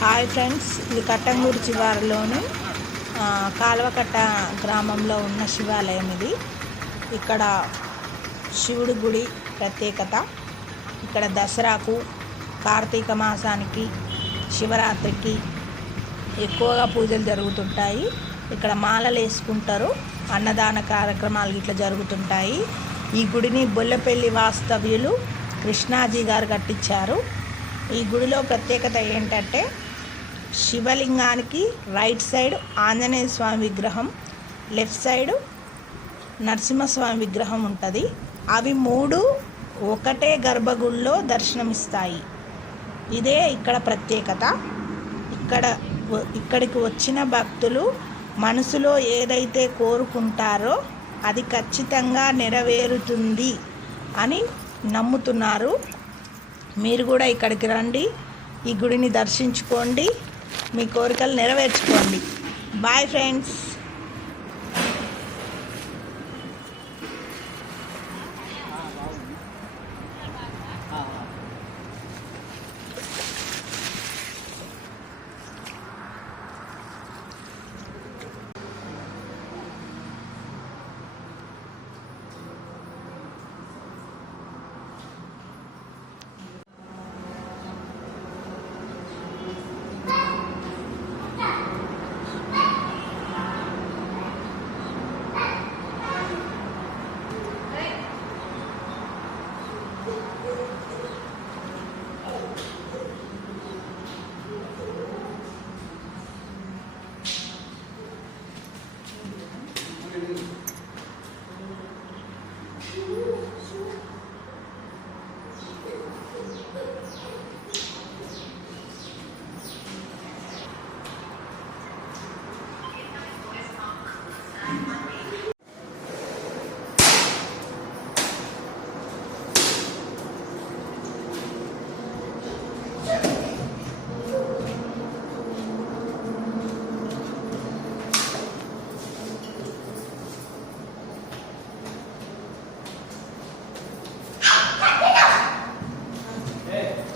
Hi friends, ఇది కట్టంగూరు శివారులోని కాలువకట్ట గ్రామంలో ఉన్న శివాలయం ఇది. ఇక్కడ శివుడి గుడి ప్రత్యేకత. ఇక్కడ దసరాకు, కార్తీక మాసానికి, శివరాత్రికి ఎక్కువగా పూజలు జరుగుతుంటాయి. ఇక్కడ మాలలు వేసుకుంటారు, అన్నదాన కార్యక్రమాలు ఇట్లా జరుగుతుంటాయి. ఈ గుడిని బొల్లపల్లి వాస్తవ్యులు కృష్ణాజీ గారు కట్టించారు. ఈ గుడిలో ప్రత్యేకత ఏంటంటే, శివలింగానికి రైట్ సైడ్ ఆంజనేయ స్వామి విగ్రహం, లెఫ్ట్ సైడ్ నరసింహస్వామి విగ్రహం ఉంటుంది. అవి మూడు ఒకటే గర్భగుడిలో దర్శనమిస్తాయి. ఇదే ఇక్కడ ప్రత్యేకత. ఇక్కడికి వచ్చిన భక్తులు మనసులో ఏదైతే కోరుకుంటారో అది ఖచ్చితంగా నెరవేరుతుంది అని నమ్ముతున్నారు. మీరు కూడా ఇక్కడికి రండి, ఈ గుడిని దర్శించుకోండి, మీ కోరికలు నెరవేర్చుకోండి. Bye friends.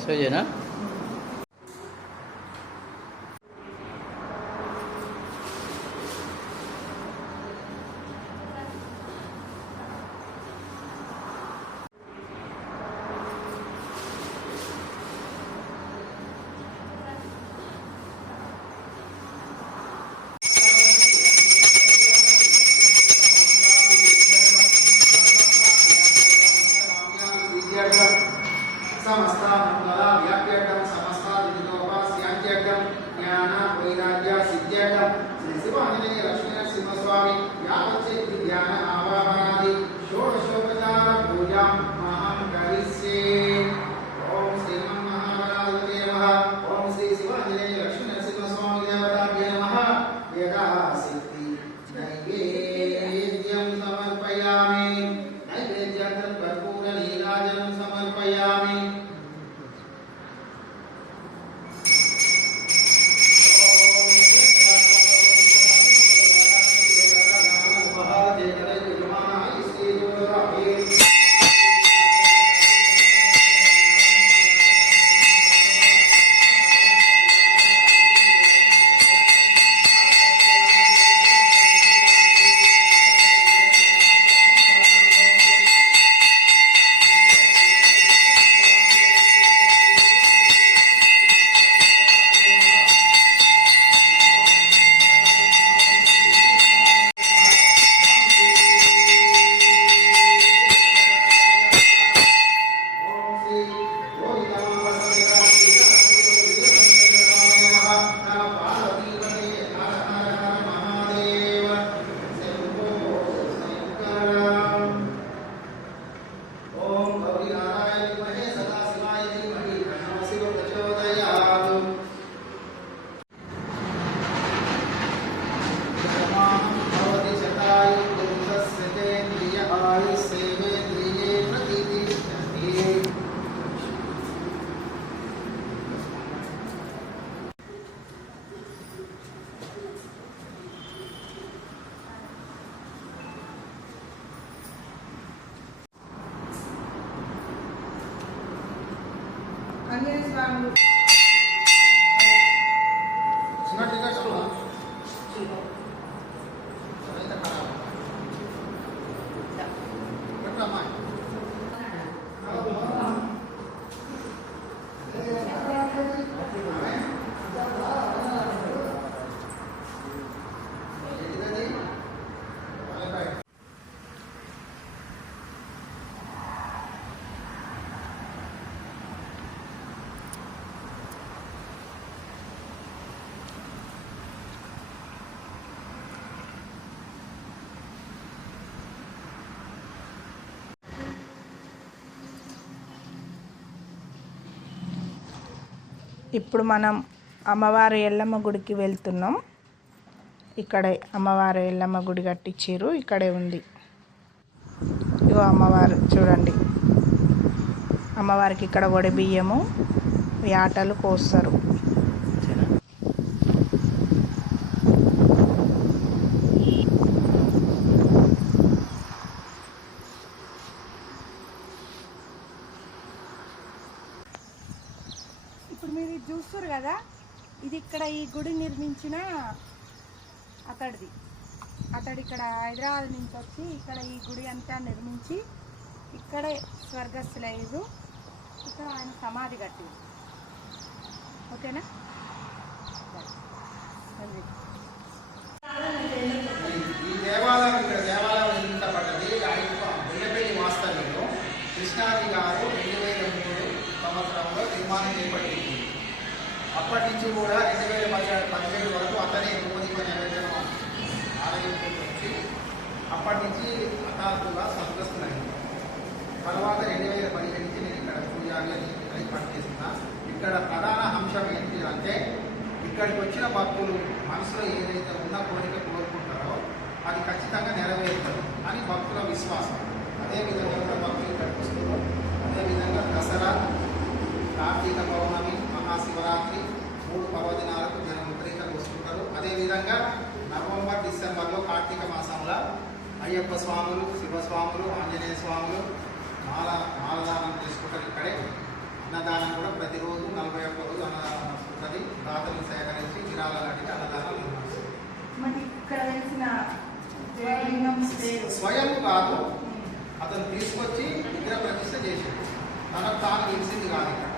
సరేనా? ఆంజనేయ స్వామి ఇప్పుడు మనం అమ్మవారి ఎల్లమ్మ గుడికి వెళ్తున్నాం. ఇక్కడే అమ్మవారి ఎల్లమ్మ గుడి కట్టించారు, ఇక్కడే ఉంది. ఇగో అమ్మవారు చూడండి. అమ్మవారికి ఇక్కడ వడి బియ్యము యాటలు కోస్తారు. ఇప్పుడు మీరు ఇది చూస్తారు కదా, ఇది ఇక్కడ ఈ గుడి నిర్మించిన అతడిది. అతడు ఇక్కడ హైదరాబాద్ నుంచి వచ్చి ఇక్కడ ఈ గుడి అంతా నిర్మించి ఇక్కడే స్వర్గస్థులయ్యారు. ఇక్కడ ఆయన సమాధి కట్టింది. ఓకేనా? ఈ దేవాలయం ఇక్కడ దేవాలయం నిర్మించబడ్డది బొల్లపల్లి వాస్తవ్యంలో కృష్ణాజీ గారు 2003 సంవత్సరంలో నిర్మాణం చేపట్టింది. అప్పటి నుంచి కూడా 2017 వరకు అతనే రోజుకు నైవేద్యం ఆలయంతో వచ్చి అప్పటి నుంచి హఠాత్తుగా స్వర్గస్థులైంది. తర్వాత 2015 నుంచి నేను ఇక్కడ పూజారి అని పనిచేస్తున్నా. ఇక్కడ ప్రధాన అంశం ఏంటి అంటే, ఇక్కడికి వచ్చిన భక్తులు మనసులో ఏదైతే ఉన్న కోరిక కోరుకుంటారో అది ఖచ్చితంగా నెరవేరుతారు అని భక్తుల విశ్వాసం. అదేవిధంగా భక్తులు ఇక్కడికి వస్తారు. అదేవిధంగా దసరా, కార్తీక పౌర్ణమి, మహాశివరాత్రి 3 పర్వదినాలకు జనం విపరీతంగా వస్తుంటారు. అదేవిధంగా నవంబర్, డిసెంబర్లో కార్తీక మాసంలో అయ్యప్ప స్వాములు, శివస్వాములు, ఆంజనేయ స్వాములు మాలదానం చేసుకుంటారు. ఇక్కడే అన్నదానం కూడా ప్రతిరోజు 41 రోజు అన్నదానం ఉంటుంది. దాతలు సేకరించి విరాళాలకి అన్నదానం నిర్వహిస్తారు. స్వయం కాదు, అతను తీసుకొచ్చి విగ్రహ ప్రతిష్ట చేశాడు. తనకు తాను తెలిసింది కాదు. ఇక్కడ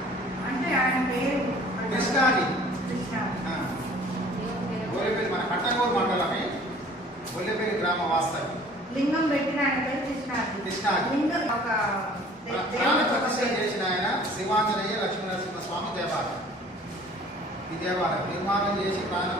అంటే ఆయన పేరు కృష్ణాజీ, గొల్లపల్లి మన కట్టంగూరు మండలమే, గొల్లపల్లి గ్రామ వాస్తవ్యం. లింగం పెట్టిన ఆయన పేరు కృష్ణాజీ. కృష్ణాజీ లింగం ఒక ప్రాణ ప్రతిష్ట చేసిన ఆయన శివాంజనేయ లక్ష్మీనరసింహ స్వామి దేవాలయం. ఈ దేవాలయం నిర్మాణం చేసి ప్రాణ